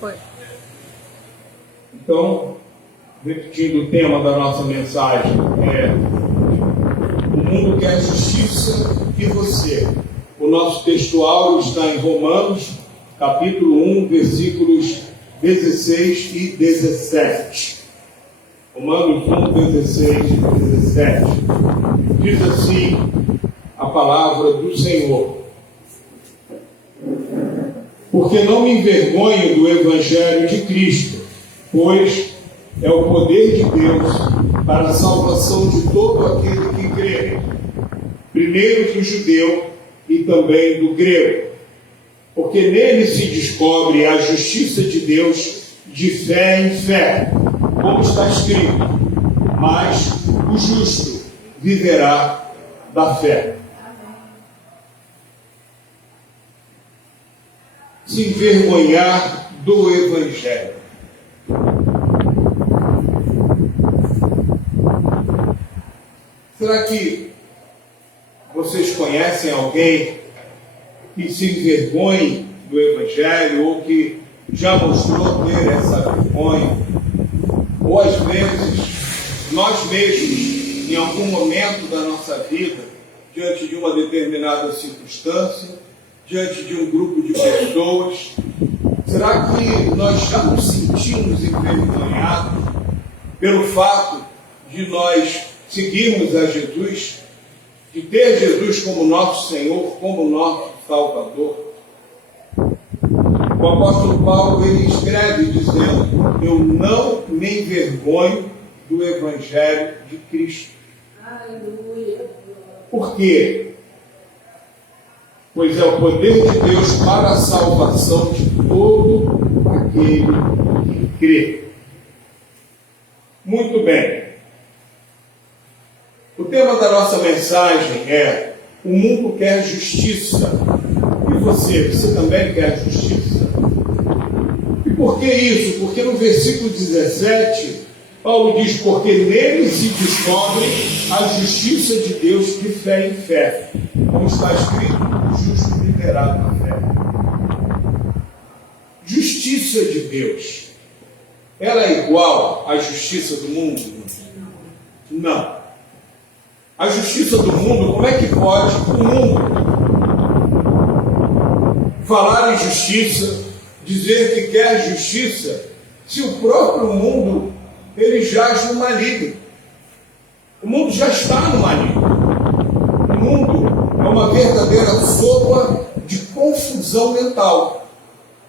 Foi. Então, repetindo o tema da nossa mensagem, o mundo quer justiça e você. O nosso textual está em Romanos, capítulo 1, versículos 16 e 17. Romanos 1, 16 e 17. Diz assim a palavra do Senhor: porque não me envergonho do Evangelho de Cristo, pois é o poder de Deus para a salvação de todo aquele que crê, primeiro do judeu e também do grego, porque nele se descobre a justiça de Deus de fé em fé, como está escrito: mas o justo viverá da fé. Se envergonhar do Evangelho. Será que vocês conhecem alguém que se envergonhe do Evangelho ou que já mostrou ter essa vergonha? Ou às vezes, nós mesmos, em algum momento da nossa vida, diante de uma determinada circunstância, diante de um grupo de pessoas, será que nós já nos sentimos envergonhados pelo fato de nós seguirmos a Jesus, de ter Jesus como nosso Senhor, como nosso Salvador? O apóstolo Paulo, ele escreve dizendo: eu não me envergonho do Evangelho de Cristo. Aleluia. Por quê? Pois é o poder de Deus para a salvação de todo aquele que crê. Muito bem. O tema da nossa mensagem é: o mundo quer justiça. E você também quer justiça? E por que isso? Porque no versículo 17, Paulo diz: porque nele se descobre a justiça de Deus de fé em fé. Como está escrito: o justo viverá da fé. Justiça de Deus, ela é igual à justiça do mundo? Não. A justiça do mundo, como é que pode o mundo falar em justiça, dizer que quer justiça, se o próprio mundo, ele jaz no maligno? O mundo já está no maligno. O mundo é uma verdadeira sopa de confusão mental.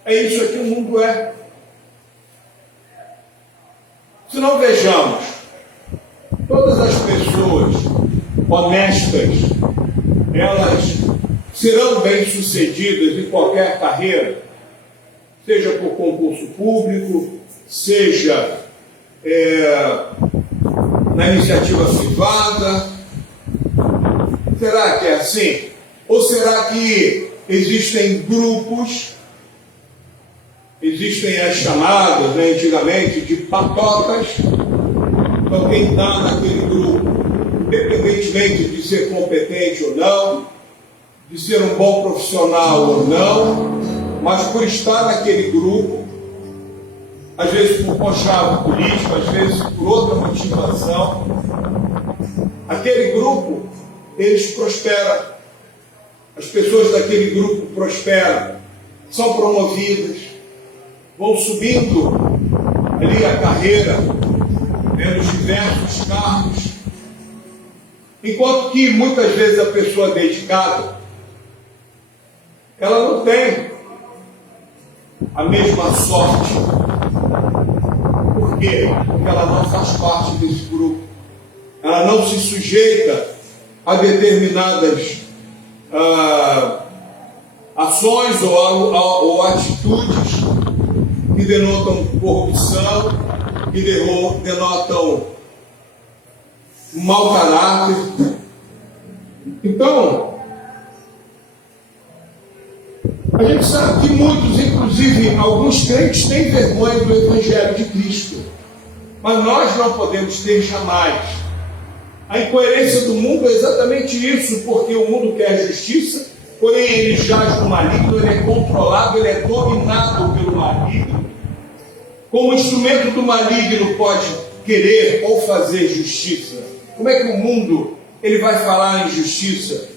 É isso que o mundo é. Se não vejamos, todas as pessoas honestas, elas serão bem-sucedidas em qualquer carreira, seja por concurso público, seja na iniciativa privada. Será que é assim? Ou será que existem grupos, existem as chamadas, antigamente, de patotas? Então quem está naquele grupo, independentemente de ser competente ou não, de ser um bom profissional ou não, mas por estar naquele grupo, às vezes por conchavo político, às vezes por outra motivação, aquele grupo, eles prosperam. As pessoas daquele grupo prosperam, são promovidas, vão subindo ali a carreira, pelos diversos cargos, enquanto que muitas vezes a pessoa dedicada, ela não tem a mesma sorte. Por quê? Porque ela não faz parte desse grupo. Ela não se sujeita a determinadas ações ou atitudes que denotam corrupção, que denotam mau caráter. Então, a gente sabe que muitos, inclusive alguns crentes, têm vergonha do Evangelho de Cristo. Mas nós não podemos ter jamais. A incoerência do mundo é exatamente isso, porque o mundo quer justiça, porém ele jaz no maligno, ele é controlado, ele é dominado pelo maligno, como instrumento do maligno, pode querer ou fazer justiça? Como é que o mundo ele vai falar em justiça?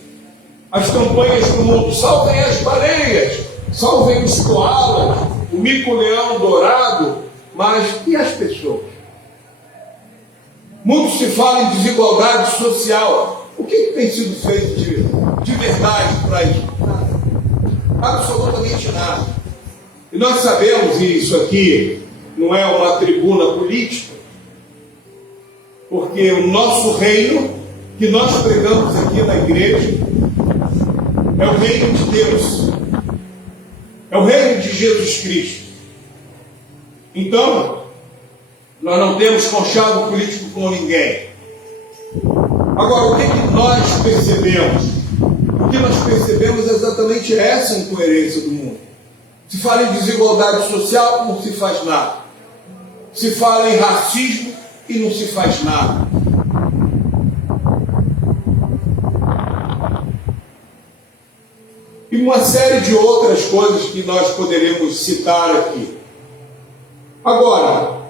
As campanhas do mundo: salvem as baleias, salvem os koalas, o mico-leão dourado. Mas e as pessoas? Muito se fala em desigualdade social. O que tem sido feito de verdade para isso? Nada. Absolutamente nada. E nós sabemos, e isso aqui não é uma tribuna política, porque o nosso reino, que nós pregamos aqui na igreja, é o reino de Deus, é o reino de Jesus Cristo. Então, nós não temos conchavo político com ninguém. Agora, o que nós percebemos? O que nós percebemos é exatamente essa incoerência do mundo. Se fala em desigualdade social, não se faz nada. Se fala em racismo e não se faz nada. E uma série de outras coisas que nós poderemos citar aqui. Agora,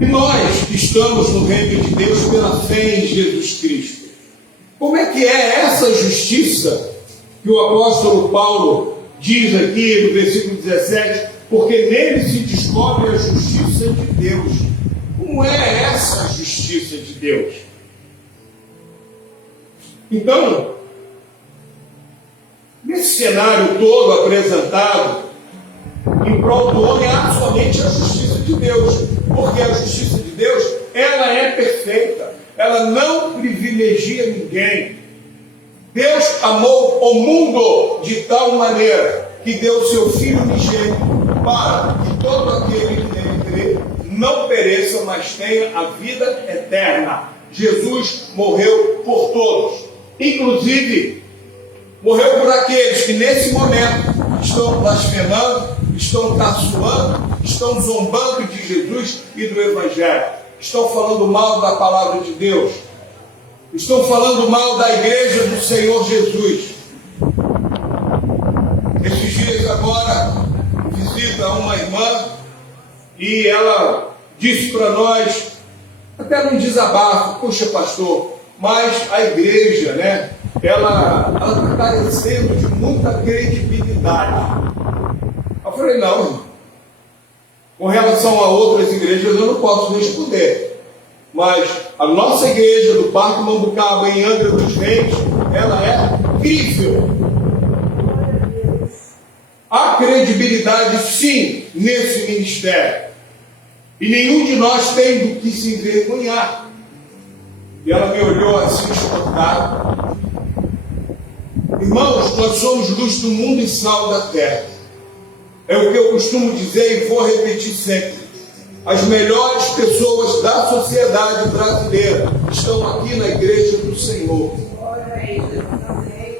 e nós que estamos no reino de Deus pela fé em Jesus Cristo, como é que é essa justiça que o apóstolo Paulo diz aqui no versículo 17? Porque nele se descobre a justiça de Deus. Como é essa justiça de Deus? Então, nesse cenário todo apresentado, em prol do homem, há somente a justiça de Deus. Porque a justiça de Deus, ela é perfeita. Ela não privilegia ninguém. Deus amou o mundo de tal maneira que deu o seu Filho unigênito para que todo aquele que nele crê não pereça, mas tenha a vida eterna. Jesus morreu por todos. Inclusive, morreu por aqueles que nesse momento estão blasfemando, estão caçoando, estão zombando de Jesus e do Evangelho. Estão falando mal da palavra de Deus. Estão falando mal da igreja do Senhor Jesus. Esses dias agora, visita uma irmã e ela disse para nós, até num desabafo: poxa, pastor, mas a igreja, né, ela está carecendo de muita credibilidade. Eu falei: não, irmão, com relação a outras igrejas eu não posso responder. Mas a nossa igreja do Parque Mambucaba, em Angra dos Reis, ela é incrível. Há credibilidade, sim, nesse ministério. E nenhum de nós tem do que se envergonhar. E ela me olhou assim, espantada. Irmãos, nós somos luz do mundo e sal da terra. É o que eu costumo dizer e vou repetir sempre. As melhores pessoas da sociedade brasileira estão aqui na igreja do Senhor.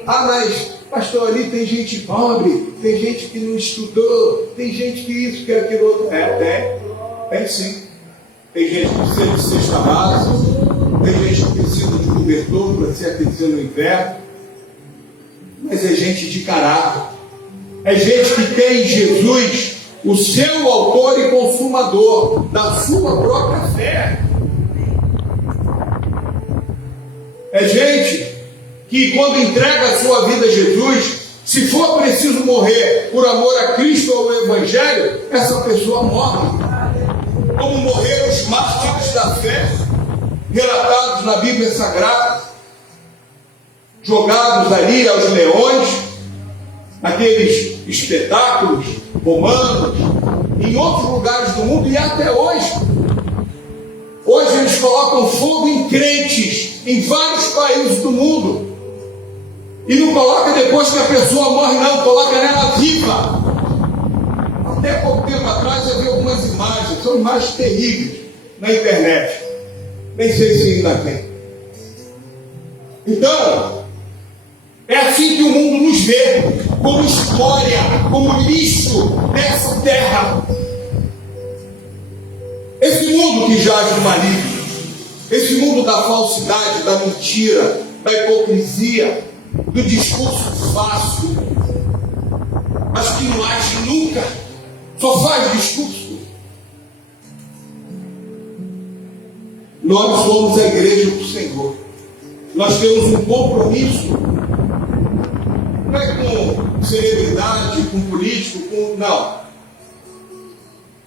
Ah, mas, pastor, ali tem gente pobre, tem gente que não estudou, tem gente que isso, que aquilo outro. Tem sim. Tem gente que precisa de cesta básica, tem gente que precisa de cobertor para se aquecer no inverno. Mas é gente de caráter. É gente que tem em Jesus o seu autor e consumador da sua própria fé. É gente que, quando entrega a sua vida a Jesus, se for preciso morrer por amor a Cristo ou ao Evangelho, essa pessoa morre. Como morreram os mártires da fé, relatados na Bíblia Sagrada, jogados ali aos leões, naqueles espetáculos romanos, em outros lugares do mundo e até hoje. Hoje eles colocam fogo em crentes em vários países do mundo. E não coloca depois que a pessoa morre, não, coloca nela viva. Até pouco tempo atrás eu vi algumas imagens, são imagens terríveis na internet. Nem sei se ainda tem. Então, é assim que o mundo nos vê, como escória, como lixo dessa terra. Esse mundo que jaz no maligno, esse mundo da falsidade, da mentira, da hipocrisia, do discurso fácil, mas que não age nunca, só faz discurso. Nós somos a igreja do Senhor. Nós temos um compromisso. Não é com celebridade, com político, não.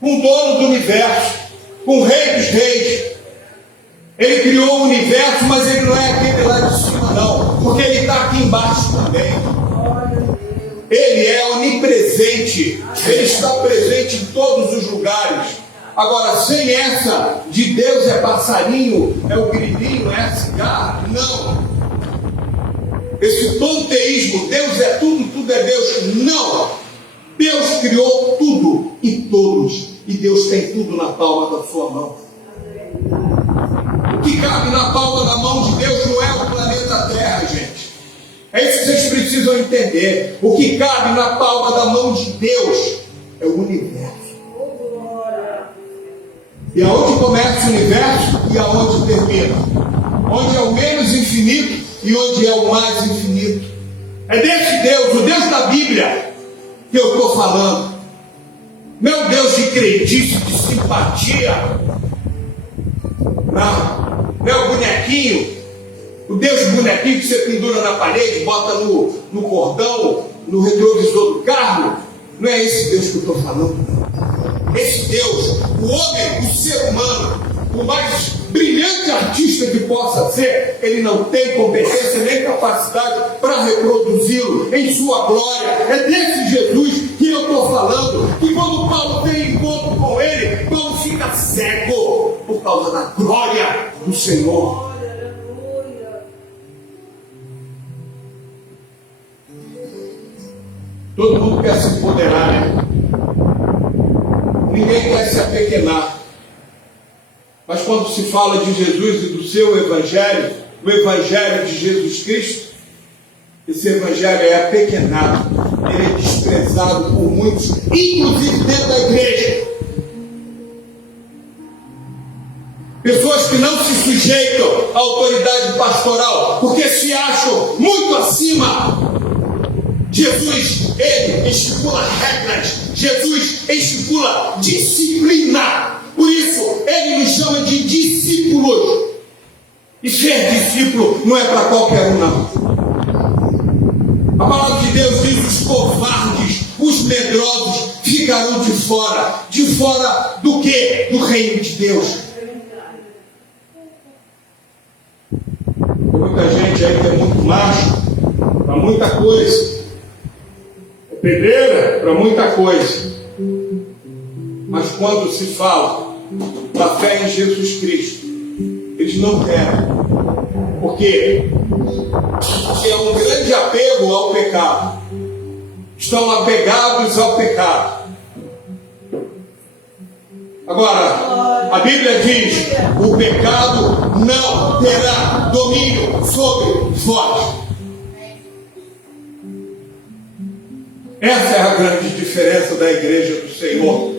Com o dono do universo, com o rei dos reis. Ele criou o universo, mas ele não é aquele lá de cima, não. Porque ele está aqui embaixo também. Ele é onipresente. Ele está presente em todos os lugares. Agora, sem essa de Deus é passarinho, é o grilinho, é a cigarra, não. Esse panteísmo, Deus é tudo, tudo é Deus, não. Deus criou tudo e todos, e Deus tem tudo na palma da sua mão. O que cabe na palma da mão de Deus não é o planeta Terra, gente. É isso que vocês precisam entender. O que cabe na palma da mão de Deus é o universo. E aonde começa o universo e aonde termina? Onde é o menos infinito e onde é o mais infinito. É desse Deus, o Deus da Bíblia, que eu estou falando. Meu Deus de crendice, de simpatia. Não é o bonequinho, o Deus bonequinho que você pendura na parede, bota no cordão, no retrovisor do carro. Não é esse Deus que eu estou falando. Esse Deus, o homem, o ser humano, o mais brilhante artista que possa ser, ele não tem competência nem capacidade para reproduzi-lo em sua glória. É desse Jesus que eu estou falando, que quando Paulo tem encontro com ele, Paulo fica cego por causa da glória do Senhor. Todo mundo quer se empoderar, né? Ninguém quer se apequenar. Mas quando se fala de Jesus e do seu Evangelho, o Evangelho de Jesus Cristo, esse Evangelho é apequenado, ele é desprezado por muitos, inclusive dentro da igreja. Pessoas que não se sujeitam à autoridade pastoral, porque se acham muito acima. Jesus, ele estipula regras, Jesus estipula disciplina. Por isso, ele nos chama de discípulos. E ser discípulo não é para qualquer um, não. A palavra de Deus diz: os covardes, os medrosos ficarão de fora. De fora do quê? Do reino de Deus. Tem muita gente aí que é muito macho para muita coisa. Pedreira para muita coisa, mas quando se fala da fé em Jesus Cristo, eles não querem. Por quê? Porque é um grande apego ao pecado. Estão apegados ao pecado. Agora, a Bíblia diz: o pecado não terá domínio sobre vós. Essa é a grande diferença da igreja do Senhor.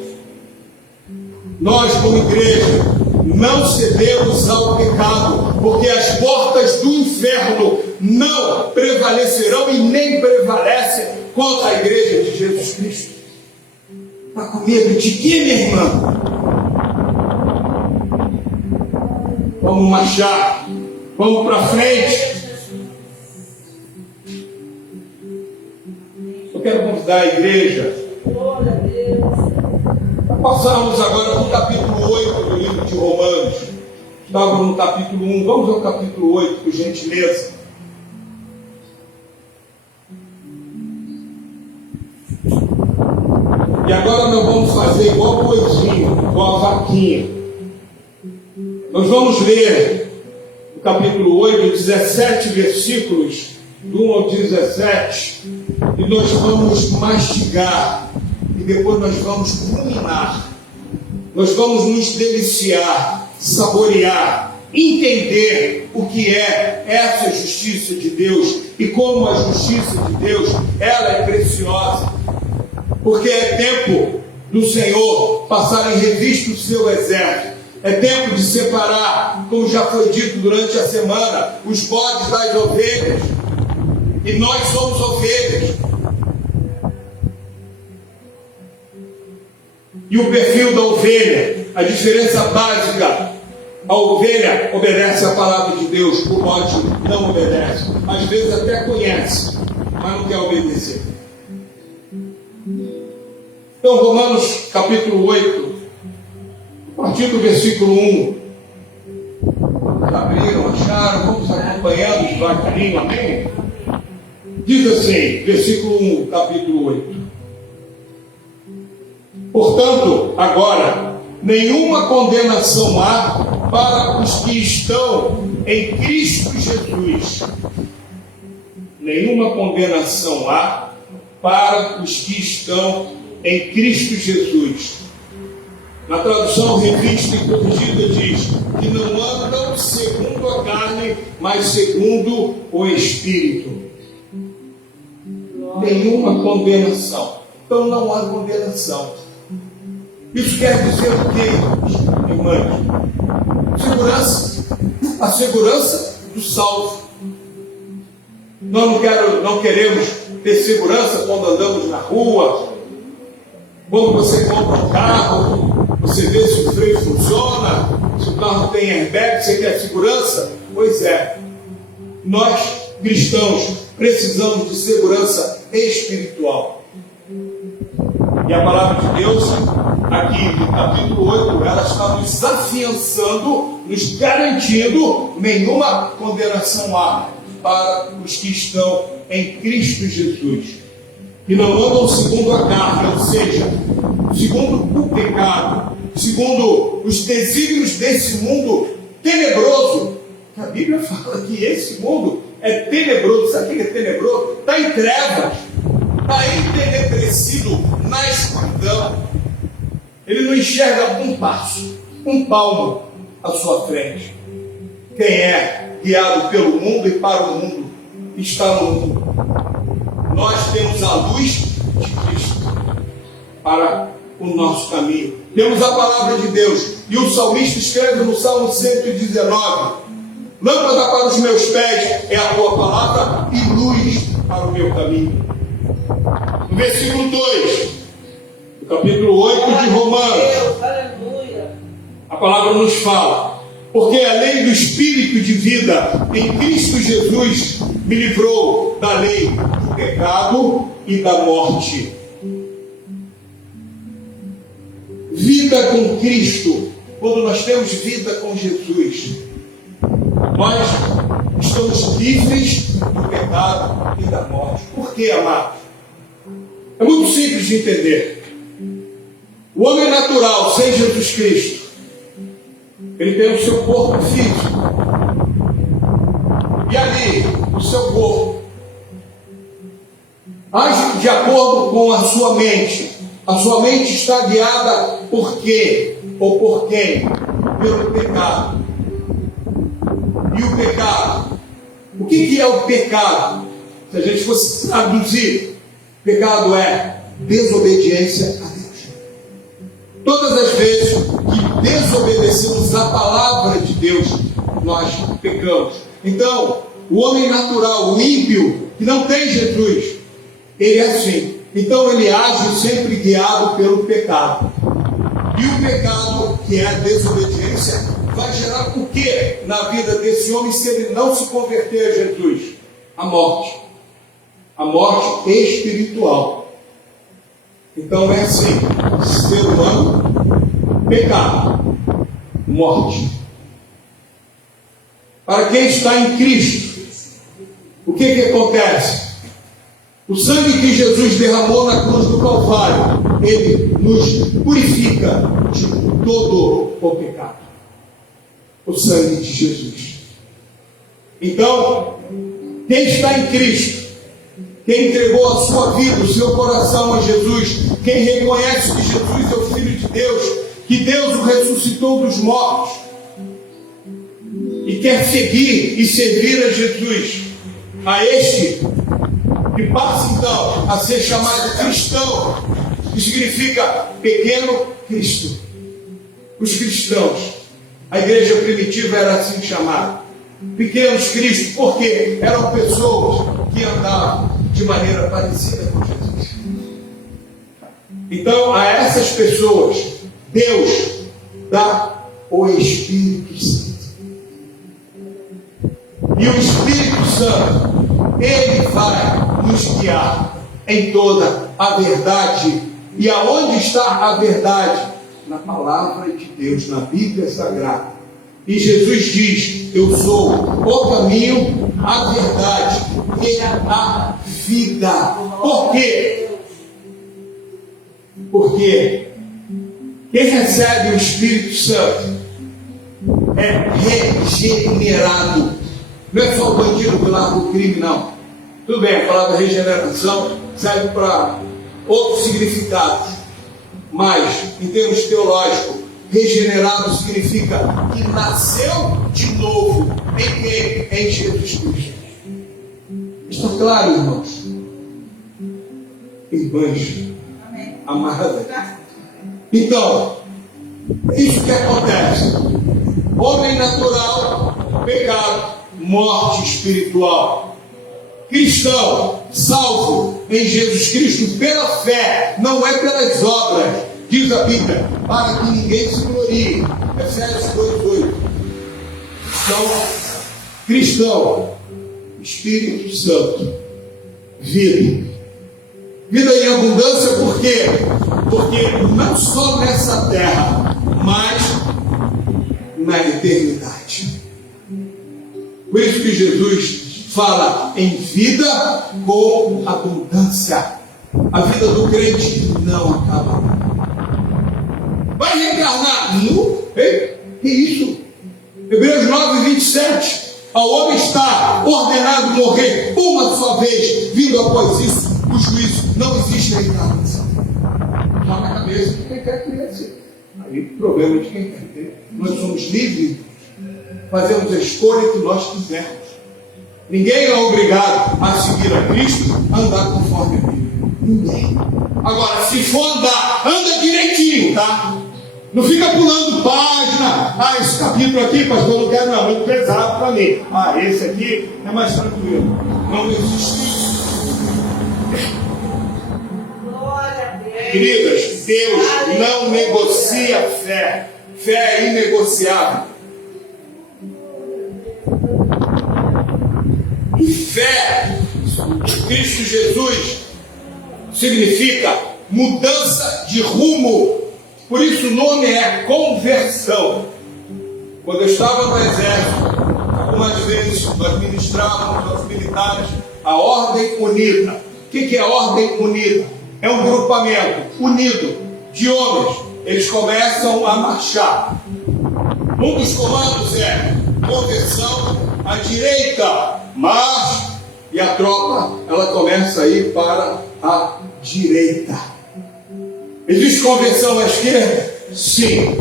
Nós, como igreja, não cedemos ao pecado, porque as portas do inferno não prevalecerão e nem prevalecem contra a igreja de Jesus Cristo. Está com medo de quê, minha irmã? Vamos marchar, vamos para frente. Eu quero convidar a igreja a passarmos agora para o capítulo 8 do livro de Romanos. Estávamos no capítulo 1, vamos ao capítulo 8, por gentileza. E agora nós vamos fazer igual o boizinho, igual a vaquinha. Nós vamos ler o capítulo 8, 17 versículos, do 1 ao 17, e nós vamos mastigar, e depois nós vamos ruminar, nós vamos nos deliciar, saborear, entender o que é essa justiça de Deus, e como a justiça de Deus, ela é preciosa, porque é tempo do Senhor passar em revista o seu exército. É tempo de separar, como já foi dito durante a semana, os bodes das ovelhas. E nós somos ovelhas. E o perfil da ovelha, a diferença básica: a ovelha obedece à palavra de Deus, o bode não obedece. Às vezes até conhece, mas não quer obedecer. Então, Romanos capítulo 8, a partir do versículo 1. Abriram, acharam, vamos acompanhando devagarinho, amém? Diz assim, versículo 1, capítulo 8. Portanto, agora, nenhuma condenação há para os que estão em Cristo Jesus. Nenhuma condenação há para os que estão em Cristo Jesus. Na tradução revista e corrigida diz que não andam segundo a carne, mas segundo o Espírito. Nenhuma condenação. Então não há condenação. Isso quer dizer o quê, irmãos? Segurança. A segurança do salvo. Nós não queremos ter segurança quando andamos na rua. Quando você compra um carro, você vê se o freio funciona, se o carro tem airbag, você quer segurança? Pois é. Nós, cristãos, precisamos de segurança espiritual. E a palavra de Deus, aqui no capítulo 8, ela está nos afiançando, nos garantindo nenhuma condenação há para os que estão em Cristo Jesus. Que não andam segundo a carne, ou seja, segundo o pecado, segundo os desígnios desse mundo tenebroso. A Bíblia fala que esse mundo é tenebroso. Sabe o que é tenebroso? Está em trevas, está entenebrecido na escuridão. Ele não enxerga um passo, um palmo à sua frente. Quem é guiado pelo mundo e para o mundo, está no mundo. Nós temos a luz de Cristo para o nosso caminho. Temos a palavra de Deus. E o salmista escreve no Salmo 119: lâmpada para os meus pés é a tua palavra e luz para o meu caminho. No versículo 2, do capítulo 8 de Romanos, a palavra nos fala: porque a lei do Espírito de vida em Cristo Jesus me livrou da lei do pecado e da morte. Vida com Cristo. Quando nós temos vida com Jesus, nós estamos livres do pecado e da morte. Por quê, amado? É muito simples de entender. O homem natural, sem Jesus Cristo, ele tem o seu corpo físico. E ali, o seu corpo age de acordo com a sua mente. A sua mente está guiada por quê? Ou por quem? Pelo pecado. E o pecado? O que é o pecado? Se a gente fosse traduzir, pecado é desobediência a Deus. Todas as vezes que desobedecemos a palavra de Deus, nós pecamos. Então, o homem natural, o ímpio, que não tem Jesus, ele é assim. Então ele age sempre guiado pelo pecado. E o pecado, que é a desobediência, vai gerar o que na vida desse homem se ele não se converter a Jesus? A morte. A morte espiritual. Então é assim: ser humano, pecado, morte. Para quem está em Cristo, o que acontece? O sangue que Jesus derramou na cruz do Calvário, ele nos purifica de todo o pecado. O sangue de Jesus. Então, quem está em Cristo, quem entregou a sua vida, o seu coração a Jesus, quem reconhece que Jesus é o Filho de Deus, que Deus o ressuscitou dos mortos, e quer seguir e servir a Jesus, a este que passa então a ser chamado cristão, que significa pequeno Cristo. Os cristãos, a igreja primitiva era assim chamada, pequenos Cristos, porque eram pessoas que andavam de maneira parecida com Jesus. Então, a essas pessoas, Deus dá o Espírito Santo. E o Espírito Santo, ele vai nos guiar em toda a verdade. E aonde está a verdade? Na palavra de Deus, na Bíblia Sagrada. E Jesus diz: eu sou o caminho, a verdade e a vida. Por quê? Porque quem recebe o Espírito Santo é regenerado. Não é só o bandido que larga o crime, não. Tudo bem, a palavra regeneração serve para outros significados. Mas, em termos teológicos, regenerado significa que nasceu de novo. Em quem? Em Jesus Cristo. Está claro, irmãos? Irmãs amadas. Então, isso que acontece. Homem natural, pecado, morte espiritual. Cristão, salvo em Jesus Cristo pela fé, não é pelas obras, diz a Bíblia, para que ninguém se glorie. Efésios 2:8. Então, cristão, Espírito Santo, vida. Vida em abundância, por quê? Porque não só nessa terra, mas na eternidade. Por isso que Jesus fala em vida com abundância. A vida do crente não acaba. Vai reencarnar? Não? Ei, que isso? Hebreus 9:27. Ao homem está ordenado morrer uma só vez, vindo após isso o juízo. Não existe reencarnação. Só na cabeça de quem quer crescer. Aí o problema de quem quer ter. Nós somos livres, fazemos a escolha que nós quisermos. Ninguém é obrigado a seguir a Cristo, a andar conforme a Bíblia. Ninguém. Agora, se for andar, anda direitinho, tá? Não fica pulando página. Ah, esse capítulo aqui, pastor, não quero, não, muito pesado para mim. Ah, esse aqui é mais tranquilo. Não existe isso. Queridas, Deus não negocia fé. Fé é inegociável. E fé em Cristo Jesus significa mudança de rumo. Por isso o nome é conversão. Quando eu estava no exército, algumas vezes nós ministrávamos aos militares a ordem unida. O que é a ordem unida? É um grupamento unido de homens. Eles começam a marchar. Um dos comandos é conversão à direita, marcha, e a tropa ela começa a ir para a direita. Existe conversão à esquerda? Sim.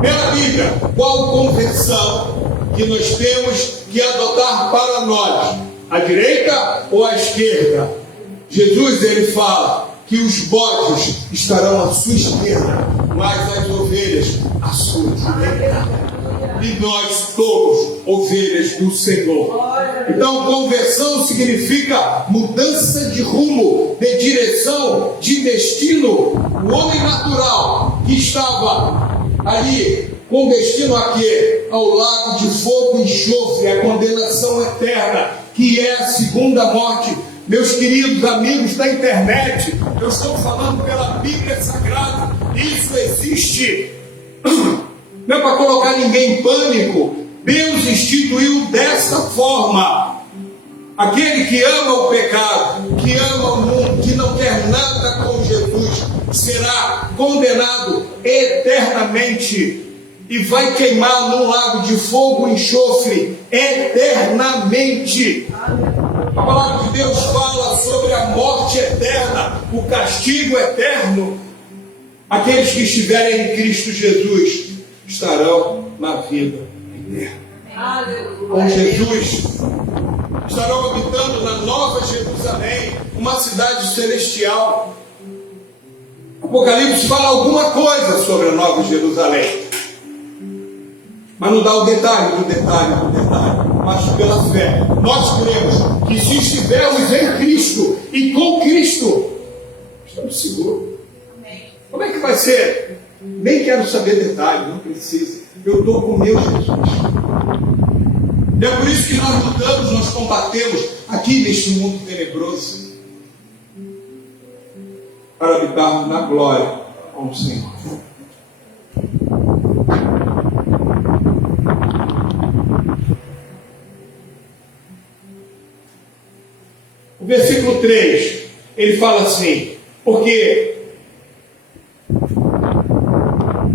Pela Bíblia, qual conversão que nós temos que adotar para nós? A direita ou a esquerda? Jesus ele fala que os bodes estarão à sua esquerda, mas as ovelhas à sua direita. E nós somos ovelhas do Senhor. Então, conversão significa mudança de rumo, de direção, de destino. O homem natural que estava ali com destino a quê? Ao lago de fogo e enxofre, a condenação eterna, que é a segunda morte. Meus queridos amigos da internet, eu estou falando pela Bíblia Sagrada. Isso existe. Não é para colocar ninguém em pânico. Deus instituiu dessa forma. Aquele que ama o pecado, que ama o mundo, que não quer nada com Jesus, será condenado eternamente e vai queimar num lago de fogo e enxofre eternamente. A palavra de Deus fala sobre a morte eterna, o castigo eterno. Aqueles que estiverem em Cristo Jesus estarão na vida eterna. Com Jesus estarão habitando na Nova Jerusalém, uma cidade celestial. Apocalipse fala alguma coisa sobre a Nova Jerusalém, mas não dá o detalhe do detalhe do detalhe. Mas pela fé nós cremos que se estivermos em Cristo e com Cristo, estamos seguros. vai ser? Nem quero saber detalhes, não precisa. Eu estou com o meu Jesus. E é por isso que nós lutamos, nós combatemos aqui neste mundo tenebroso, para habitarmos na glória com o Senhor. O versículo 3, ele fala assim, porque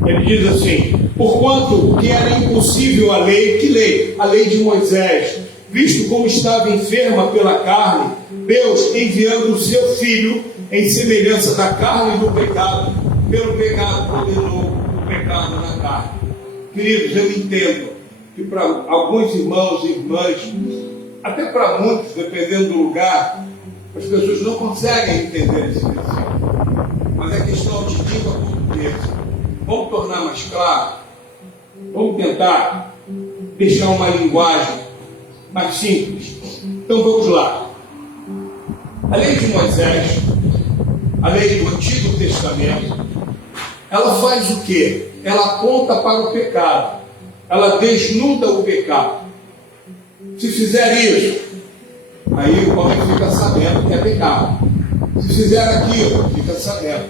ele diz assim, porquanto que era impossível a lei, que lei? A lei de Moisés, visto como estava enferma pela carne, Deus enviando o seu Filho em semelhança da carne e do pecado, pelo pecado condenou o pecado na carne. Queridos, eu entendo que para alguns irmãos e irmãs, até para muitos, dependendo do lugar, as pessoas não conseguem entender esse versículo. Mas é questão de língua portuguesa. Vamos tornar mais claro? Vamos tentar deixar uma linguagem mais simples. Então vamos lá. A lei de Moisés, a lei do Antigo Testamento, ela faz o quê? Ela aponta para o pecado. Ela desnuda o pecado. Se fizer isso, aí o homem fica sabendo que é pecado. Se fizer aquilo, fica sabendo.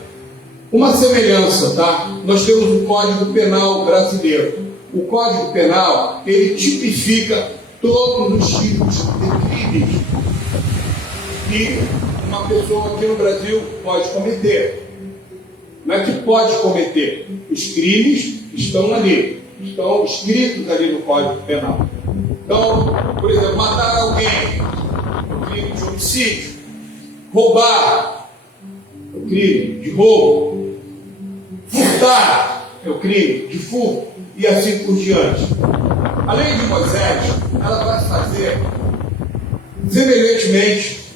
Uma semelhança, tá? Nós temos o Código Penal brasileiro. O Código Penal, ele tipifica todos os tipos de crimes que uma pessoa aqui no Brasil pode cometer. Não é que pode cometer. Os crimes estão ali. Estão escritos ali no Código Penal. Então, por exemplo, matar alguém é o crime de homicídio. Roubar é o crime de roubo. Furtar é o crime de furto. E assim por diante. A lei de Moisés, ela vai fazer, semelhantemente,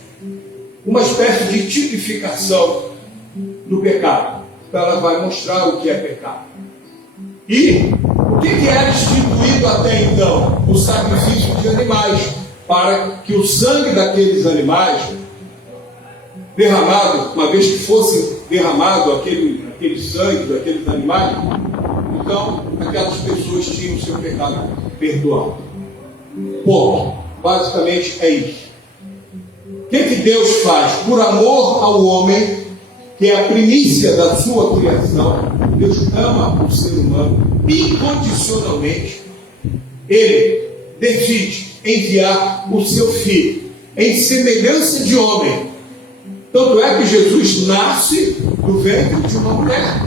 uma espécie de tipificação do pecado. Então, ela vai mostrar o que é pecado. E o que era instituído até então? O sacrifício de animais, para que o sangue daqueles animais, derramado, uma vez que fosse derramado aquele sangue daqueles animais, então aquelas pessoas tinham o seu pecado perdoado. Ponto. Basicamente é isso. O que Deus faz? Por amor ao homem, que é a primícia da sua criação, Deus ama o ser humano incondicionalmente. Ele decide enviar o seu filho em semelhança de homem. Tanto é que Jesus nasce do ventre de uma mulher.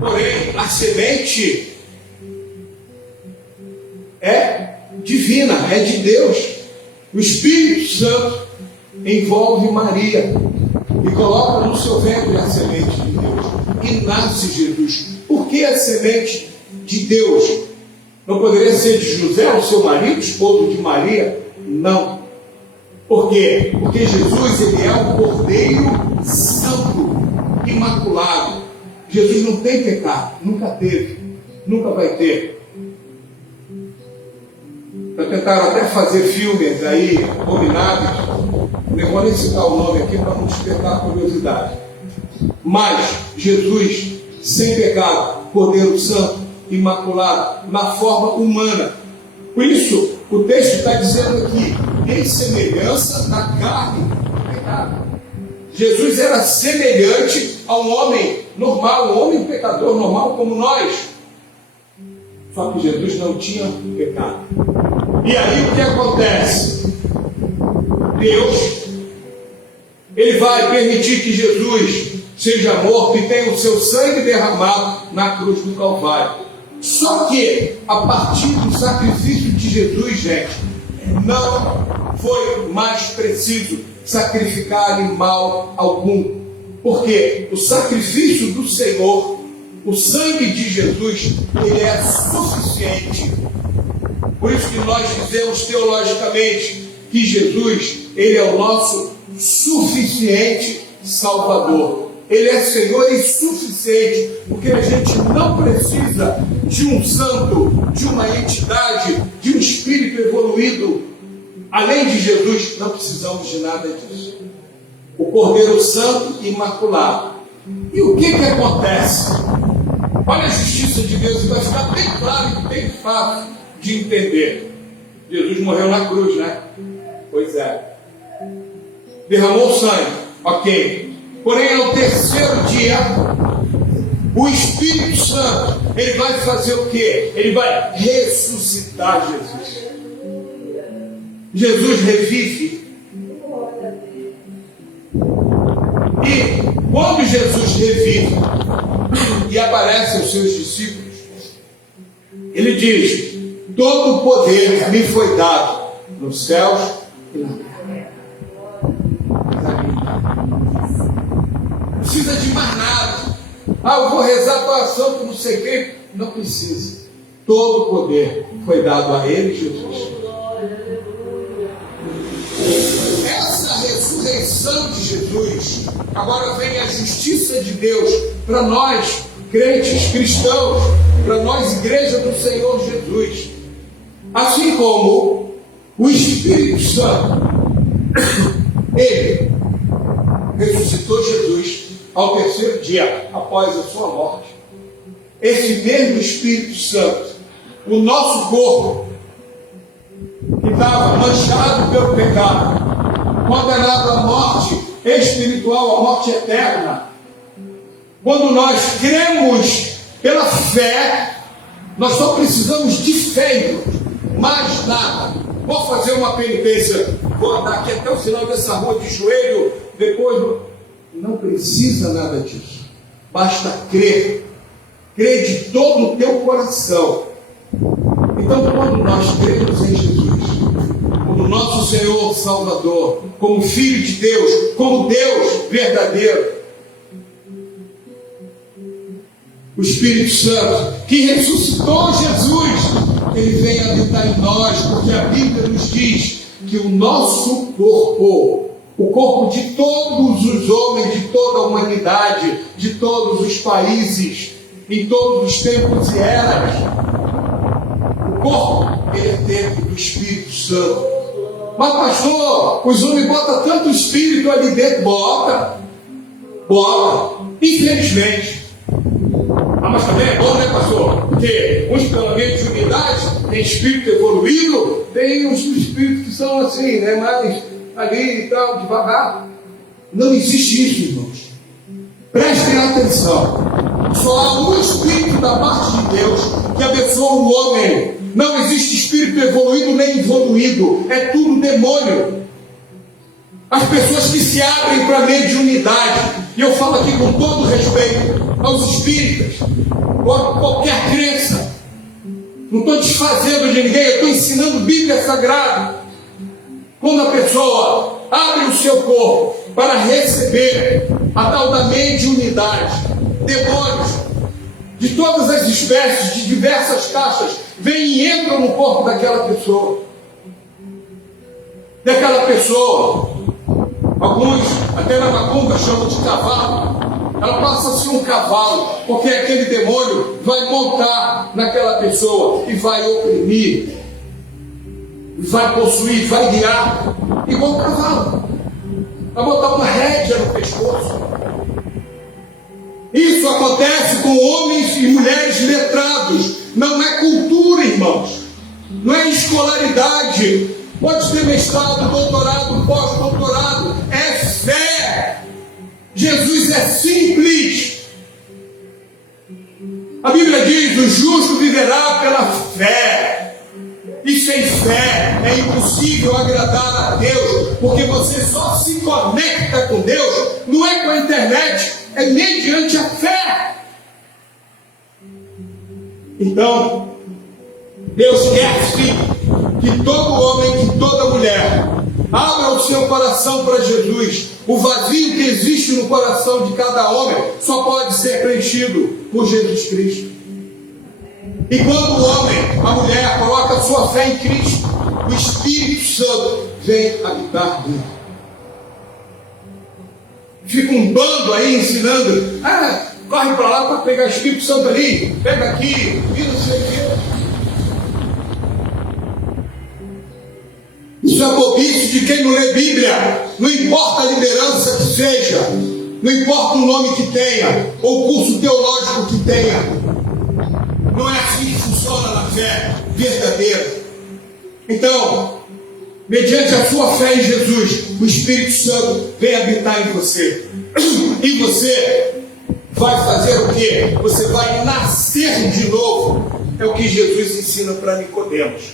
Porém, a semente é divina, é de Deus. O Espírito Santo envolve Maria e coloca no seu ventre a semente de Deus. E nasce Jesus. Por que a semente de Deus? Não poderia ser de José, o seu marido, esposo de Maria? Não. Por quê? Porque Jesus, ele é o Cordeiro Santo, imaculado. Jesus não tem pecado, nunca teve, nunca vai ter. Já tentaram até fazer filmes aí, abomináveis, não vou nem citar o nome aqui para não despertar a curiosidade. Mas Jesus, sem pecado, Cordeiro Santo, imaculado, na forma humana. Por isso, o texto está dizendo aqui, em semelhança da carne do pecado. Jesus era semelhante a um homem normal, um homem pecador normal como nós. Só que Jesus não tinha pecado. E aí o que acontece? Deus, ele vai permitir que Jesus seja morto e tenha o seu sangue derramado na cruz do Calvário. Só que, a partir do sacrifício de Jesus, gente, não foi mais preciso sacrificar animal algum. Porque o sacrifício do Senhor, o sangue de Jesus, ele é suficiente. Por isso que nós dizemos teologicamente que Jesus, ele é o nosso suficiente Salvador. Ele é Senhor e suficiente, porque a gente não precisa de um santo, de uma entidade, de um espírito evoluído. Além de Jesus, não precisamos de nada disso. O Cordeiro Santo e Imaculado. E o que acontece? Olha a justiça de Deus, e vai ficar bem claro e bem fácil de entender. Jesus morreu na cruz, né? Pois é. Derramou sangue, ok. Porém, ao terceiro dia, o Espírito Santo, ele vai fazer o quê? Ele vai ressuscitar Jesus. Jesus revive. E quando Jesus revive e aparece aos seus discípulos, ele diz: todo o poder me foi dado nos céus e na terra. Não precisa de mais nada. Eu vou rezar para a oração que não sei quem. Não precisa. Todo o poder foi dado a ele, Jesus. Essa ressurreição de Jesus, agora vem a justiça de Deus para nós, crentes, cristãos, para nós, igreja do Senhor Jesus. Assim como o Espírito Santo, ele ressuscitou Jesus ao terceiro dia após a sua morte. Esse mesmo Espírito Santo, o nosso corpo, que estava manchado pelo pecado, condenado à morte espiritual, à morte eterna, quando nós cremos pela fé, nós só precisamos de fé, mais nada. Vou fazer uma penitência, vou andar aqui até o final dessa rua de joelho, depois não precisa nada disso. Basta crer de todo o teu coração. Então, quando nós cremos em Jesus, como nosso Senhor Salvador, como Filho de Deus, como Deus verdadeiro, o Espírito Santo, que ressuscitou Jesus, ele vem habitar em nós, porque a Bíblia nos diz que o nosso corpo, o corpo de todos os homens, de toda a humanidade, de todos os países, em todos os tempos e eras, o corpo, ele é templo do Espírito Santo. Mas pastor, os homens botam tanto Espírito ali dentro. Bota, infelizmente. Mas também é bom, né, pastor? Porque uns pelo menos de unidade, tem espírito evoluído, tem uns espíritos que são assim, né, mais ali e tal, devagar. Não existe isso, irmãos. Prestem atenção. Só há um espírito da parte de Deus que abençoa o homem. Não existe espírito evoluído nem involuído. É tudo demônio. As pessoas que se abrem para a mediunidade, e eu falo aqui com todo respeito aos espíritas, qualquer crença, não estou desfazendo de ninguém, eu estou ensinando Bíblia Sagrada. Quando a pessoa abre o seu corpo para receber a tal da mediunidade, demônios de todas as espécies, de diversas caixas, vêm e entram no corpo daquela pessoa. Alguns, até na macumba, chamam de cavalo. Ela passa a ser um cavalo, porque aquele demônio vai montar naquela pessoa e vai oprimir, vai possuir, vai guiar, igual um cavalo. Vai botar uma rédea no pescoço. Isso acontece com homens e mulheres letrados. Não é cultura, irmãos. Não é escolaridade. Pode ter mestrado, doutorado, pós-doutorado. É fé. Jesus é simples. A Bíblia diz: o justo viverá pela fé. E sem fé é impossível agradar a Deus, porque você só se conecta com Deus, não é com a internet, é mediante a fé. Então, Deus quer sim que todo homem, que toda mulher abra o seu coração para Jesus. O vazio que existe no coração de cada homem só pode ser preenchido por Jesus Cristo. E quando o homem, a mulher, coloca a sua fé em Cristo, o Espírito Santo vem habitar nele. Fica um bando aí ensinando: corre para lá para pegar o Espírito Santo ali, pega aqui, e não sei o quê. Isso é bobice de quem não lê Bíblia. Não importa a liderança que seja. Não importa o nome que tenha, ou o curso teológico que tenha. Não é assim que funciona na fé verdadeira. Então, mediante a sua fé em Jesus, o Espírito Santo vem habitar em você. E você vai fazer o quê? Você vai nascer de novo. É o que Jesus ensina para Nicodemos.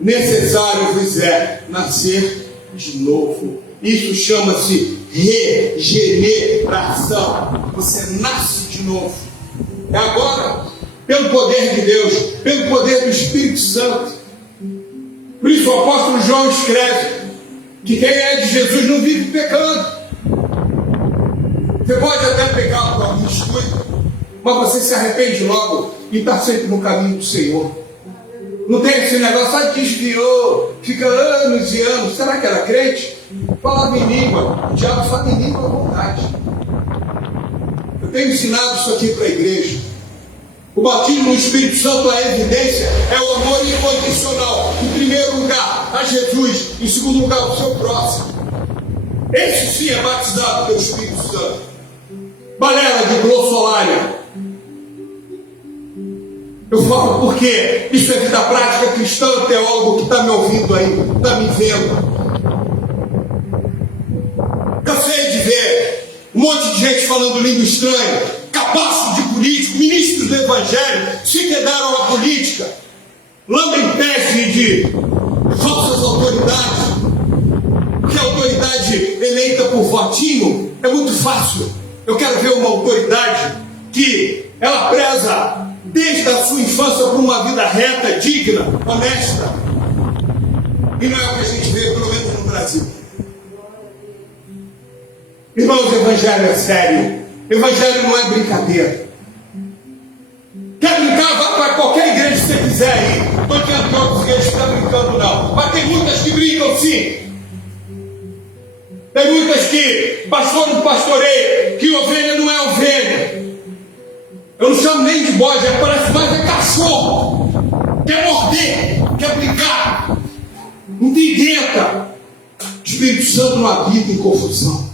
Necessário vos é nascer de novo. Isso chama-se regeneração. Você nasce de novo. É agora, pelo poder de Deus, pelo poder do Espírito Santo. Por isso o apóstolo João escreve que quem é de Jesus não vive pecando. Você pode até pecar por algum descuido, mas você se arrepende logo e está sempre no caminho do Senhor. Não tem esse negócio, desviou, fica anos e anos. Será que era crente? Falava em língua. O diabo fala em língua à vontade. Eu tenho ensinado isso aqui para a igreja. O batismo no Espírito Santo, a evidência, é o amor incondicional. Em primeiro lugar, a Jesus. Em segundo lugar, ao seu próximo. Esse sim é batizado pelo Espírito Santo. Balela de glossolária. Eu falo porque isso é vida prática cristã, teólogo que está me ouvindo aí, está me vendo. Cansei de ver um monte de gente falando língua estranha, capaço de político, ministros do Evangelho, se quedaram à política, lambem peste de falsas autoridades, porque a autoridade eleita por votinho é muito fácil. Eu quero ver uma autoridade que ela preza desde a sua infância por uma vida reta, digna, honesta. E não é o que a gente vê, pelo menos no Brasil. Irmãos, o Evangelho é sério. O Evangelho não é brincadeira. Quer brincar? Vá para qualquer igreja que você quiser ir. Estou dizendo que outras igrejas estão brincando, não. Mas tem muitas que brincam, sim. Tem muitas que pastor não pastoreia, que ovelha não é ovelha. Eu não chamo nem de bode, parece mais é cachorro. Quer morder, quer brincar. Não tem dieta. O Espírito Santo não habita em confusão.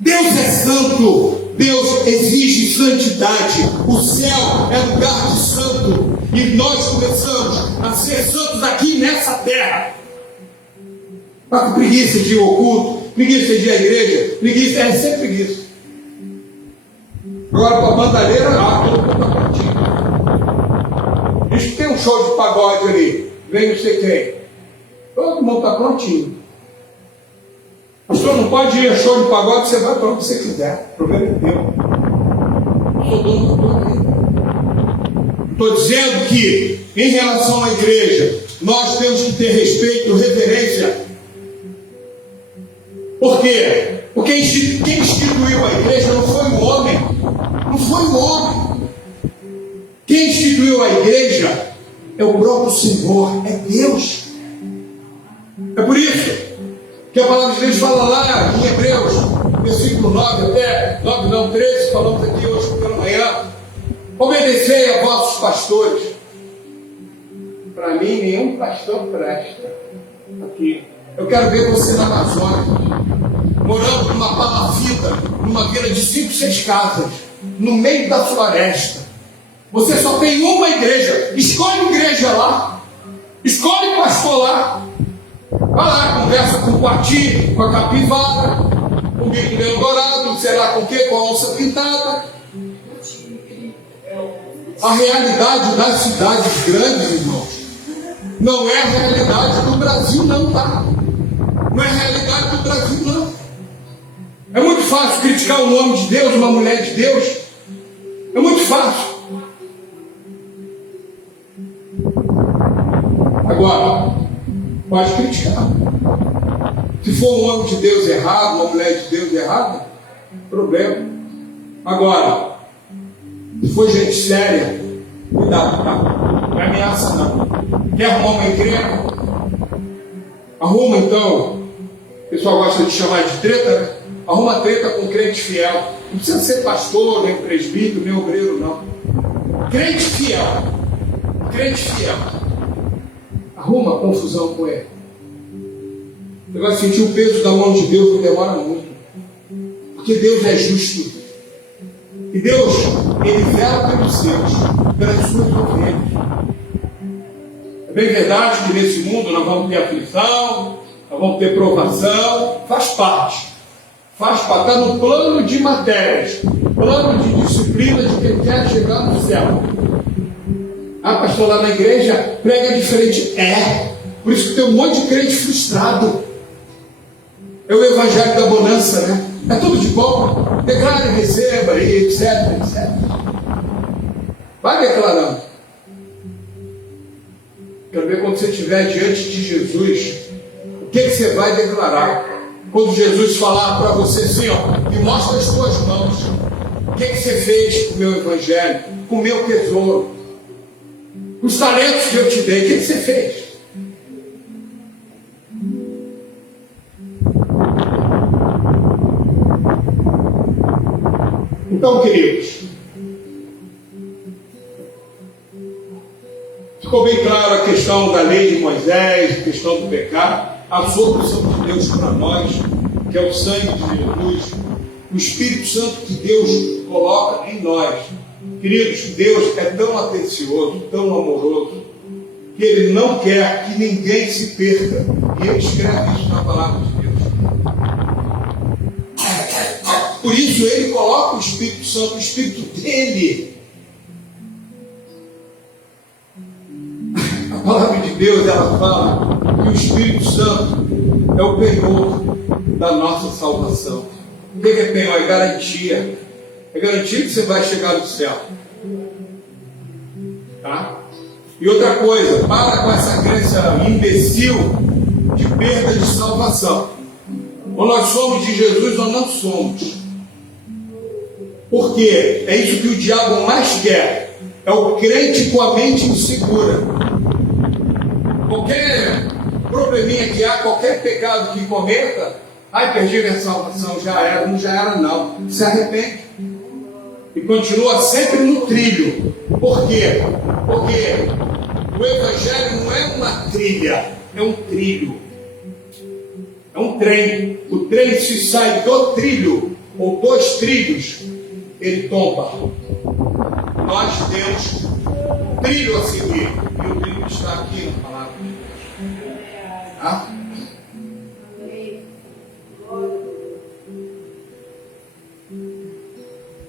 Deus é santo. Deus exige santidade. O céu é lugar de santo. E nós começamos a ser santos aqui nessa terra. Está com preguiça de ir ao culto, preguiça de ir à igreja, preguiça, é sempre preguiça. Agora para a bandalheira, todo mundo está prontinho. Diz que tem um show de pagode ali, vem não sei quem. Todo mundo está prontinho. Pastor, não pode ir a show de pagode, você vai para onde você quiser. O problema é teu. Eu sou dono da tua vida. Estou dizendo que, em relação à igreja, nós temos que ter respeito, reverência. Por quê? Porque quem instituiu a igreja não foi um homem. Não foi um homem. Quem instituiu a igreja é o próprio Senhor, é Deus. É por isso que a palavra de Deus fala lá em Hebreus, versículo 9 até 9, não, 13, falamos aqui hoje pela manhã. Obedecei a vossos pastores. Para mim, nenhum pastor presta. Aqui. Eu quero ver você na Amazônia, morando numa palafita, numa vila de 5, 6 casas, no meio da floresta. Você só tem uma igreja. Escolhe igreja lá. Escolhe pastor lá. Vai lá, conversa com o Pati, com a capivara, com o bico leão dourado, sei lá com o quê, com a onça pintada. A realidade das cidades grandes, irmãos, não é a realidade do Brasil, não, tá? Não é a realidade do Brasil, não. É muito fácil criticar o nome de Deus, uma mulher de Deus. É muito fácil. Agora, pode criticar. Se for um homem de Deus errado, uma mulher de Deus errada, problema. Agora, se for gente séria, cuidado, tá? Não é ameaça, não. Quer arrumar uma encrenca? Arruma, então. O pessoal gosta de chamar de treta, né? Arruma treta com crente fiel. Não precisa ser pastor, nem presbítero, nem obreiro, não. Crente fiel. Crente fiel. Arruma confusão com ele. Você vai sentir o peso da mão de Deus, não demora muito. Porque Deus é justo. E Deus, Ele vela pelos seus, pelas suas ovelhas. É bem verdade que nesse mundo nós vamos ter aflição, nós vamos ter provação, faz parte. Faz parte, está no plano de matérias, plano de disciplina de quem quer chegar no céu. Ah, pastor, lá na igreja prega diferente. É, por isso que tem um monte de crente frustrado. É o evangelho da bonança, né? É tudo de bom, declare, receba, e etc, etc. Vai declarando. Quero ver quando você estiver diante de Jesus, o que você vai declarar? Quando Jesus falar para você assim, ó, me mostra as tuas mãos. O que você fez com o meu evangelho, com o meu tesouro, com os talentos que eu te dei, o que você fez? Então, queridos, ficou bem claro a questão da lei de Moisés, a questão do pecado, a solução de Deus para nós, que é o sangue de Jesus, o Espírito Santo que Deus coloca em nós. Queridos, Deus é tão atencioso, tão amoroso, que Ele não quer que ninguém se perca. E Ele escreve isso na palavra de Deus. Por isso Ele coloca o Espírito Santo, o Espírito dele. A palavra de Deus, ela fala que o Espírito Santo é o penhor da nossa salvação. O que é penhor? É garantia. É garantia que você vai chegar no céu. Tá? E outra coisa, para com essa crença imbecil de perda de salvação. Ou nós somos de Jesus ou não somos. Por quê? É isso que o diabo mais quer. É o crente com a mente insegura. Qualquer probleminha que há, qualquer pecado que cometa, ai, perdi minha salvação, já era, não já era não. Se arrepende. E continua sempre no trilho. Por quê? Porque o Evangelho não é uma trilha, é um trilho. É um trem. O trem, se sai do trilho, ou dos trilhos, ele tomba. Nós temos trilho a seguir. E o trilho está aqui na palavra de Deus. Tá?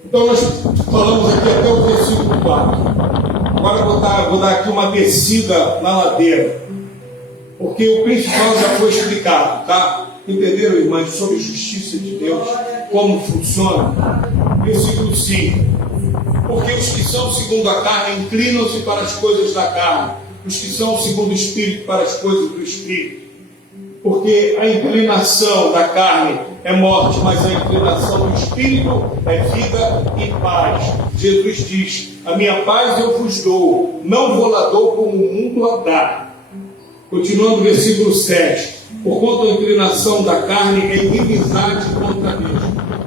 Então nós falamos aqui até o versículo 4. Agora vou dar aqui uma descida na ladeira. Porque o principal já foi explicado, tá? Entenderam, irmãos, sobre a justiça de Deus, como funciona? Versículo 5. Porque os que são segundo a carne inclinam-se para as coisas da carne, os que são segundo o Espírito para as coisas do Espírito. Porque a inclinação da carne é morte, mas a inclinação do Espírito é vida e paz. Jesus diz: a minha paz eu vos dou, não vou lá dou como o mundo a dá. Continuando o versículo 7. Porquanto a inclinação da carne é inimizade contra Deus.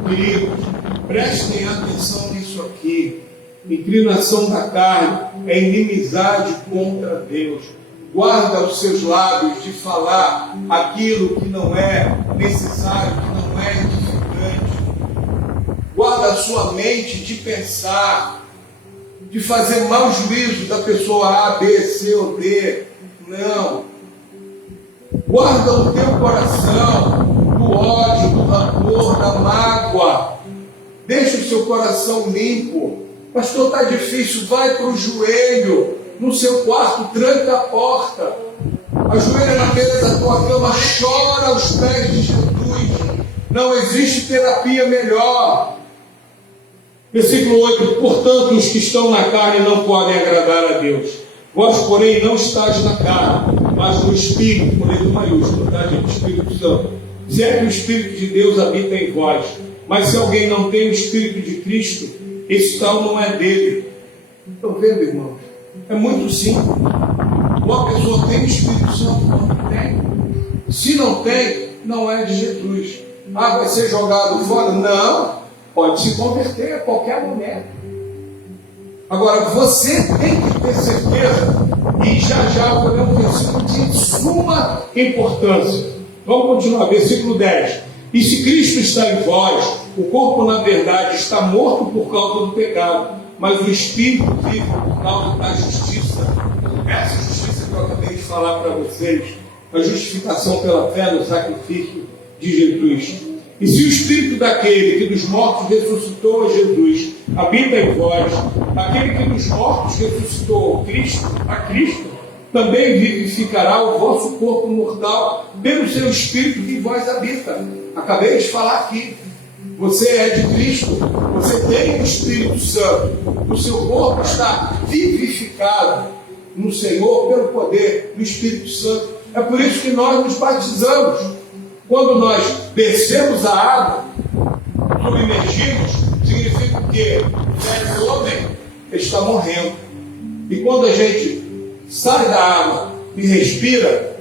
Queridos, prestem atenção nisso aqui. Inclinação da carne é inimizade contra Deus. Guarda os seus lábios de falar aquilo que não é necessário, que não é edificante. Guarda a sua mente de pensar, de fazer mau juízo da pessoa A, B, C ou D. Não. Guarda o teu coração do ódio, do rancor, da mágoa. Deixa o seu coração limpo. Pastor, está difícil, vai para o joelho no seu quarto, tranca a porta, ajoelha na beira da tua cama, chora aos pés de Jesus. Não existe terapia melhor. Versículo 8. Portanto, os que estão na carne não podem agradar a Deus. Vós, porém, não estáis na carne, mas no Espírito, com letra maiúscula, tá, gente? Espírito Santo. Se é que o Espírito de Deus habita em vós. Mas se alguém não tem o Espírito de Cristo, esse tal não é dele. Estão vendo, irmãos? É muito simples. Uma pessoa tem o Espírito Santo, não tem. Se não tem, não é de Jesus. Ah, vai ser jogado fora? Não. Pode se converter a qualquer momento. Agora, você tem que ter certeza, e já vou ler um versículo de suma importância. Vamos continuar, versículo 10. E se Cristo está em vós, O corpo, na verdade, está morto por causa do pecado, mas o espírito vive por causa da justiça. Essa justiça que eu acabei de falar para vocês, a justificação pela fé no sacrifício de Jesus. E se o espírito daquele que dos mortos ressuscitou a Jesus habita em vós, aquele que dos mortos ressuscitou a Cristo, também vivificará o vosso corpo mortal pelo seu espírito que em vós habita. Acabei de falar aqui. Você é de Cristo, você tem o Espírito Santo, o seu corpo está vivificado no Senhor pelo poder do Espírito Santo. É por isso que nós nos batizamos. Quando nós descemos a água, submergimos, significa o quê? O velho homem está morrendo. E quando a gente sai da água e respira,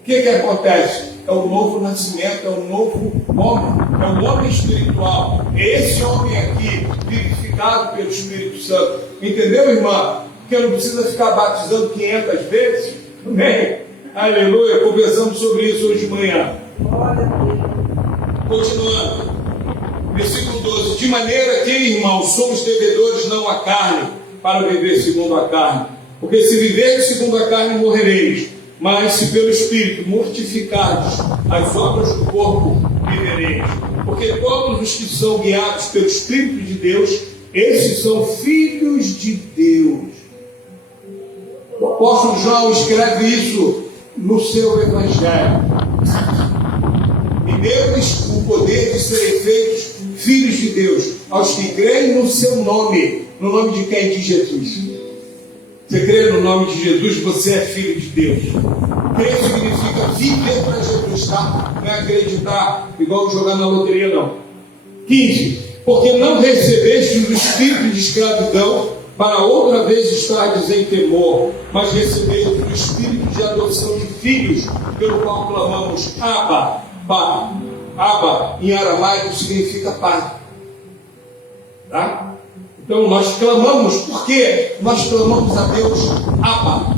o que acontece? É o novo nascimento, é o novo homem, é o homem espiritual. É esse homem aqui, vivificado pelo Espírito Santo. Entendeu, irmã? Que não precisa ficar batizando 500 vezes. Amém? Aleluia. Conversamos sobre isso hoje de manhã. Continuando. Versículo 12. De maneira que, irmãos, somos devedores não à carne, para viver segundo a carne. Porque se viverdes segundo a carne, morrereis. Mas se pelo Espírito mortificardes as obras do corpo, vivereis. Porque todos os que são guiados pelo Espírito de Deus, esses são filhos de Deus. O apóstolo João escreve isso no seu Evangelho. E deu-lhes o poder de serem feitos filhos de Deus, aos que creem no seu nome. No nome de quem? De Jesus. Você crê no nome de Jesus, você é filho de Deus. Crer significa viver para Jesus, tá? Não é acreditar igual jogar na loteria, não. 15. Porque não recebestes o espírito de escravidão para outra vez estardes em temor, mas recebestes o espírito de adoção de filhos, pelo qual clamamos Abba, Pai. Abba, em aramaico, significa Pai. Tá? Então nós clamamos, por quê? Nós clamamos a Deus Abba.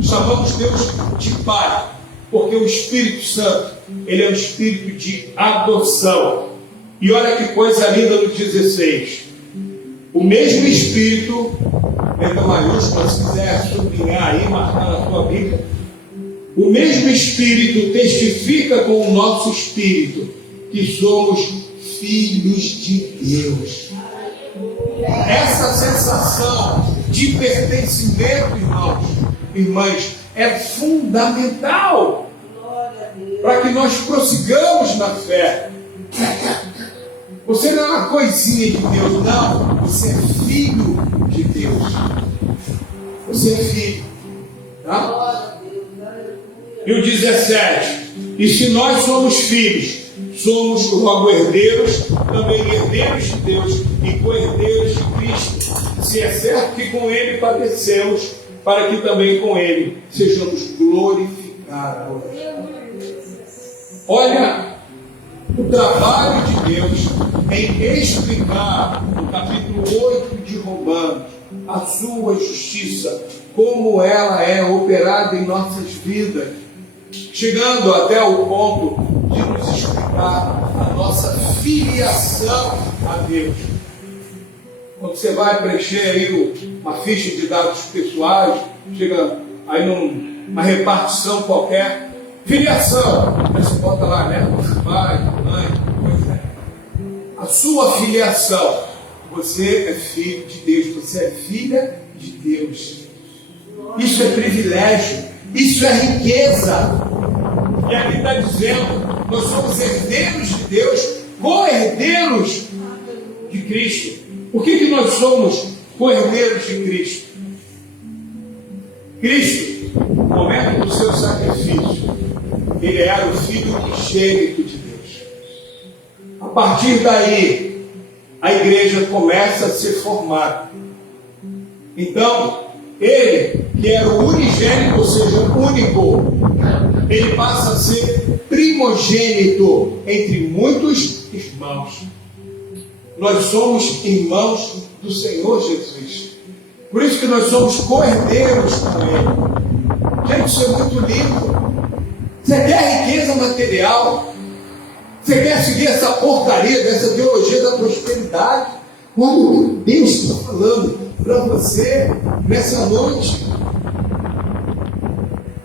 Chamamos Deus de Pai, porque o Espírito Santo, ele é um espírito de adoção. E olha que coisa linda no 16. O mesmo Espírito, letra maiúscula, se quiser sublinhar aí, marcar na sua Bíblia, o mesmo Espírito testifica com o nosso Espírito que somos filhos de Deus. Essa sensação de pertencimento, irmãos, irmãs, é fundamental para que nós prossigamos na fé. Você não é uma coisinha de Deus, não. Você é filho de Deus. Você é filho. Tá? E o 17. E se nós somos filhos, somos logo herdeiros, também herdeiros de Deus e co-herdeiros de Cristo. Se é certo que com Ele padecemos, para que também com Ele sejamos glorificados. Olha o trabalho de Deus em explicar, no capítulo 8 de Romanos, a sua justiça, como ela é operada em nossas vidas, chegando até o ponto de nos explicar a nossa filiação a Deus. Quando você vai preencher aí uma ficha de dados pessoais, chega aí numa repartição qualquer, filiação, aí você bota lá, né? Pai, mãe, pois é. A sua filiação, você é filho de Deus, você é filha de Deus. Isso é privilégio, isso é riqueza. E aqui está dizendo, nós somos herdeiros de Deus, co-herdeiros de Cristo. Por que nós somos co-herdeiros de Cristo? Cristo, no momento do seu sacrifício, ele era o Filho unigênito de Deus. A partir daí, a igreja começa a ser formada. Então, ele, que era o unigênito, ou seja, único, ele passa a ser primogênito entre muitos irmãos. Nós somos irmãos do Senhor Jesus. Por isso que nós somos co-herdeiros com Ele. Gente, isso é muito lindo. Você quer riqueza material? Você quer seguir essa porcaria, dessa teologia da prosperidade? Olha o que Deus está falando para você nessa noite.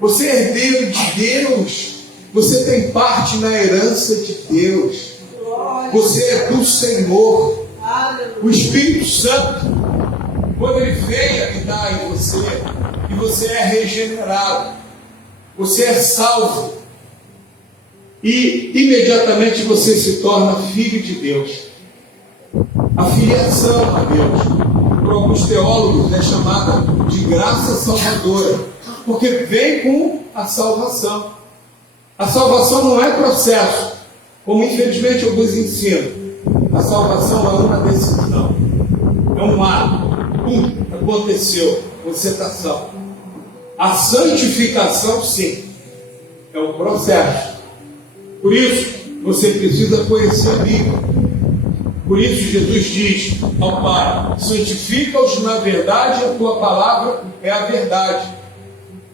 Você é herdeiro de Deus. Você tem parte na herança de Deus. Você é do Senhor. O Espírito Santo, quando ele vem habitar em você, e você é regenerado, você é salvo, e imediatamente você se torna filho de Deus. A filiação a Deus, por alguns teólogos, é chamada de graça salvadora, porque vem com a salvação. A salvação não é processo, como infelizmente alguns ensinam. A salvação é uma decisão, é um ato. Aconteceu, você está salvo. A santificação, sim, é um processo. Por isso, você precisa conhecer a Bíblia. Por isso, Jesus diz ao Pai: santifica-os na verdade, a tua palavra é a verdade.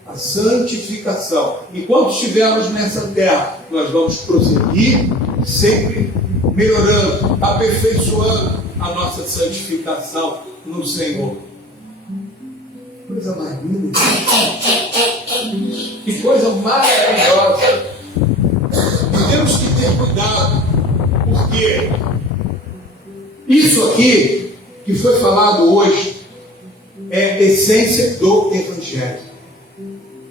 A santificação. Enquanto estivermos nessa terra, nós vamos prosseguir sempre melhorando, aperfeiçoando a nossa santificação no Senhor. Coisa mais linda. Que coisa maravilhosa. E temos que ter cuidado, porque isso aqui que foi falado hoje é a essência do Evangelho.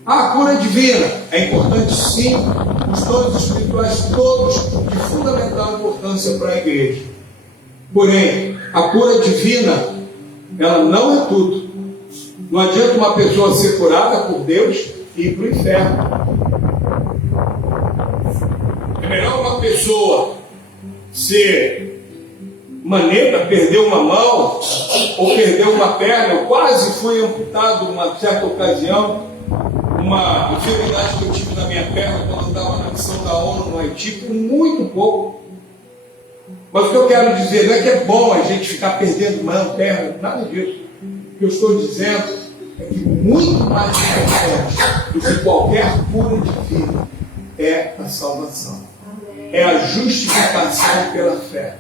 A cura divina é importante, sim. Os dons espirituais todos de fundamental importância para a igreja. Porém, a cura divina, ela não é tudo. Não adianta uma pessoa ser curada por Deus e ir para o inferno. É melhor uma pessoa ser maneta, perder uma mão ou perder uma perna. Eu quase fui amputado numa certa ocasião. Uma enfermidade que eu tive na minha perna quando eu estava na missão da ONU no Haiti, por muito pouco. Mas o que eu quero dizer não é que é bom a gente ficar perdendo mão, perna, nada disso. O que eu estou dizendo é que muito mais importante do que qualquer cura divina é a salvação. É a justificação pela fé.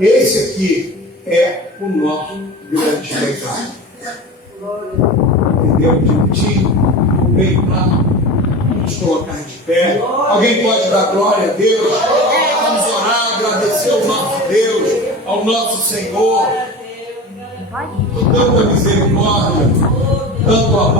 Esse aqui é o nosso grande legado. Entendeu? Direitinho, bem claro. Vamos colocar de pé. Alguém pode dar glória a Deus? Vamos orar, agradecer ao nosso Deus, ao nosso Senhor, por tanta misericórdia, tanto amor.